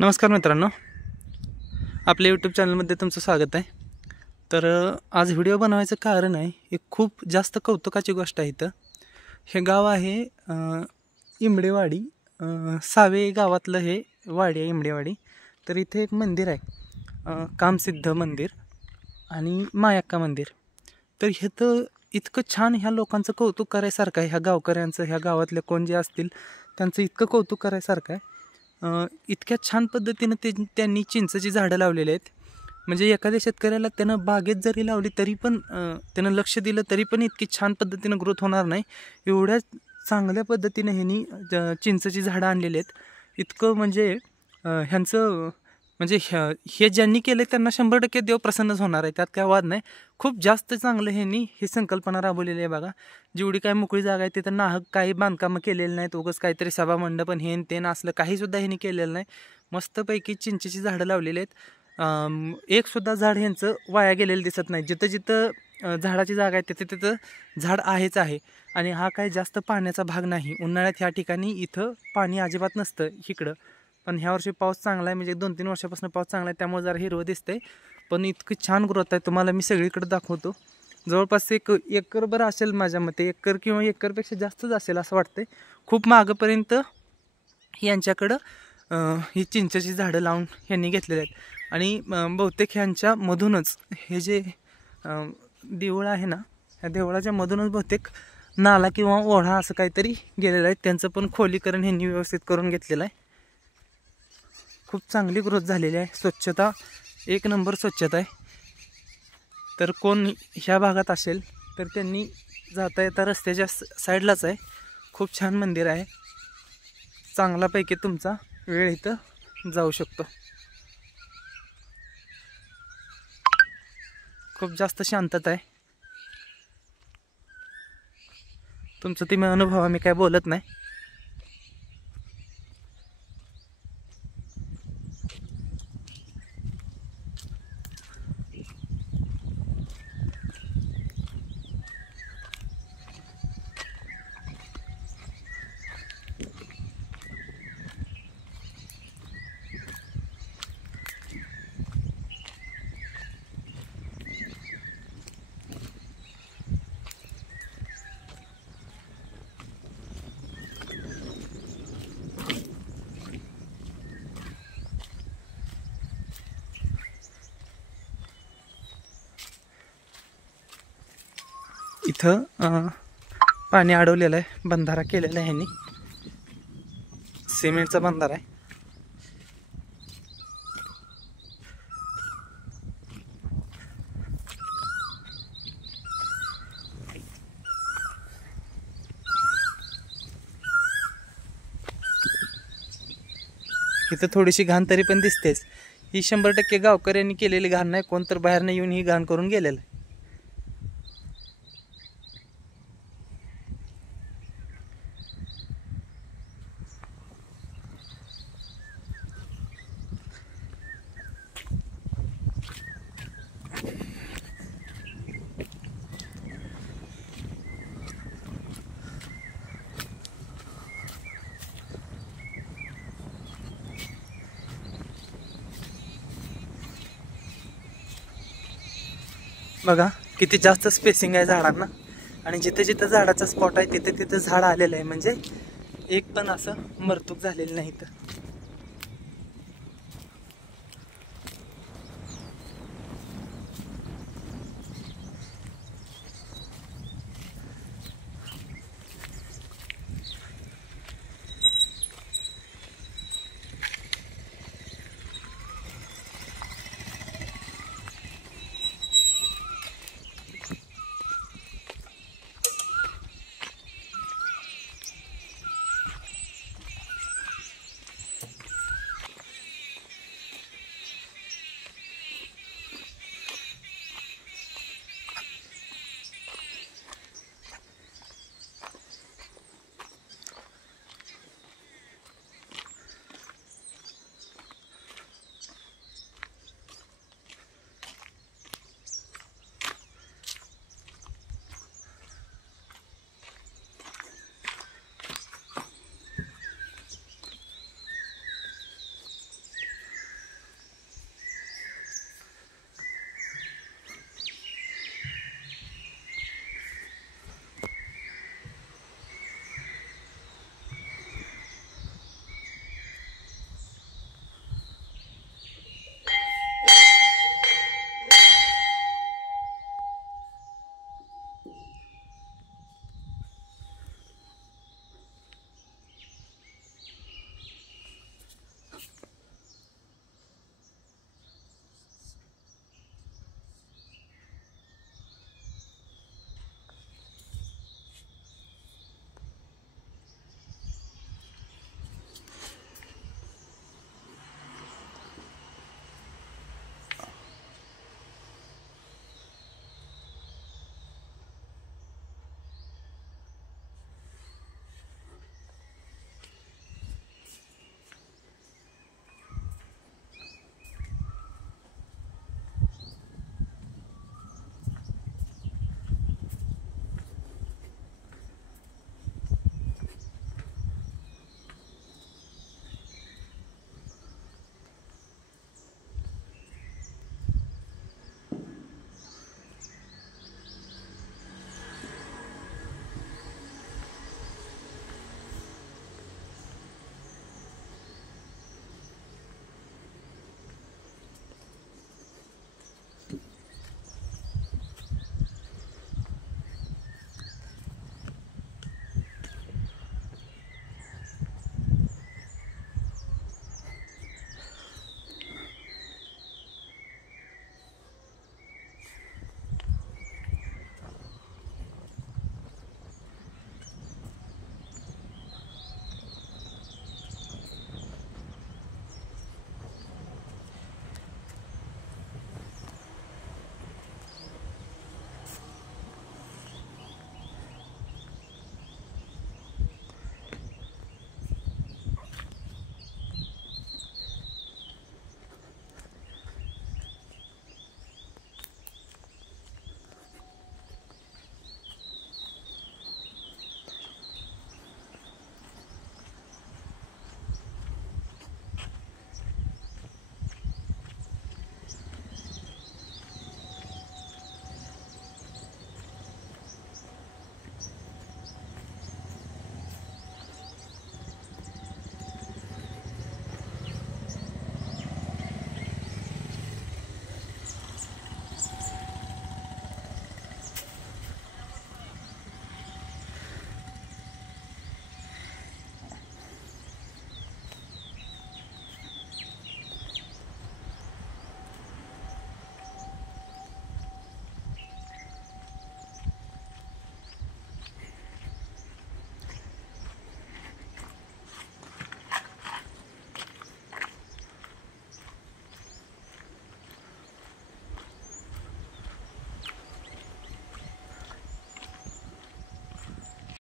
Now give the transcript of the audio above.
नमस्कार मित्रांनो, आपल्या यूट्यूब चॅनलमध्ये तुमचं स्वागत आहे। तर आज व्हिडिओ बनवायचं कारण आहे, एक खूप जास्त कौतुकाची गोष्ट आहे। इथं हे गाव आहे इमडेवाडी, सावे गावातलं हे वाडी आहे इमडेवाडी। तर इथे एक मंदिर आहे, कामसिद्ध मंदिर आणि मायाक्का मंदिर। तर हे तर इतकं छान ह्या लोकांचं कौतुक करायसारखं आहे, ह्या गावकऱ्यांचं, ह्या गावातले कोण जे असतील त्यांचं इतकं कौतुक करायसारखं आहे। इतक्या छान पद्धतीनं त्यांनी चिंचेची झाडं लावलेली आहेत। म्हणजे एखाद्या शेतकऱ्याला त्यानं बागेत जरी लावली तरी पण त्यानं लक्ष दिलं तरी पण इतकी छान पद्धतीनं ग्रोथ होणार नाही, एवढ्या चांगल्या पद्धतीनं ह्यांनी चिंचेची झाडं आणलेली आहेत। इतकं म्हणजे ह्यांचं म्हणजे हे ज्यांनी केलं त्यांना 100% देव प्रसन्नच होणार आहे, त्यात काय वाद नाही। खूप जास्त चांगलं ह्यांनी ही संकल्पना राबवलेली आहे बघा। जेवढी काय मोकळी जागा आहे तिथं नाहक काही बांधकामं केलेली नाहीत, उगाच काहीतरी सभामंडपन हेन तेन असलं काहीसुद्धा ह्यांनी केलेलं नाही। मस्तपैकी चिंचेची झाडं लावलेली आहेत। एक सुद्धा झाड ह्यांचं वाया गेलेलं दिसत नाही। जिथं जिथं झाडाची जागा आहे तिथं तिथं झाड आहेच आहे। आणि हा काय जास्त पाण्याचा भाग नाही, उन्हाळ्यात ह्या ठिकाणी इथं पाणी अजिबात नसतं इकडं। पण ह्या वर्षी पाऊस चांगला आहे, म्हणजे 2-3 वर्षापासून पाऊस चांगला आहे, त्यामुळे जरा हिरवं दिसतंय। पण इतकी छान ग्रोथ आहे, तुम्हाला मी सगळीकडे दाखवतो। जवळपास एक एकरभर असेल माझ्या मते, एकर किंवा एकरपेक्षा जास्तच असेल असं वाटतंय। खूप मागपर्यंत यांच्याकडं ही चिंचेची झाडं लावून यांनी घेतलेली आहेत। आणि बहुतेक ह्यांच्या मधूनच हे जे देऊळ आहे ना, ह्या देवळाच्या मधूनच बहुतेक नाला किंवा ओढा असं काहीतरी गेलेलं आहे। त्यांचं पण खोलीकरण ह्यांनी व्यवस्थित करून घेतलेलं आहे। खूप चांगली ग्रोथ झालेली आहे, स्वच्छता एक नंबर स्वच्छता आहे। तर कोण ह्या भागात असेल तर त्यांनी जाता येता रस्त्याच्या साईडलाच आहे, खूप छान मंदिर आहे। चांगल्यापैकी तुमचा वेळ इथं जाऊ शकतो। खूप जास्त शांतता आहे, तुमचं तुम्ही अनुभव, मी काय बोलत नाही। इथं पाणी अडवलेलं आहे, बंधारा केलेला आहे ह्यांनी, सिमेंटचा बंधारा आहे। इथं थोडीशी घाण तरी पण दिसतेच, ही 100% गावकऱ्यांनी केलेली घाण नाही, कोणतर बाहेरनं येऊन ही घाण करून गेलेलं आहे। बघा किती जास्त स्पेसिंग आहे झाडांना, आणि जिथे जिथे झाडाचा स्पॉट आहे तिथे तिथे झाड आलेलं आहे, म्हणजे एक पण असं मरतूक झालेलं नाही इथं।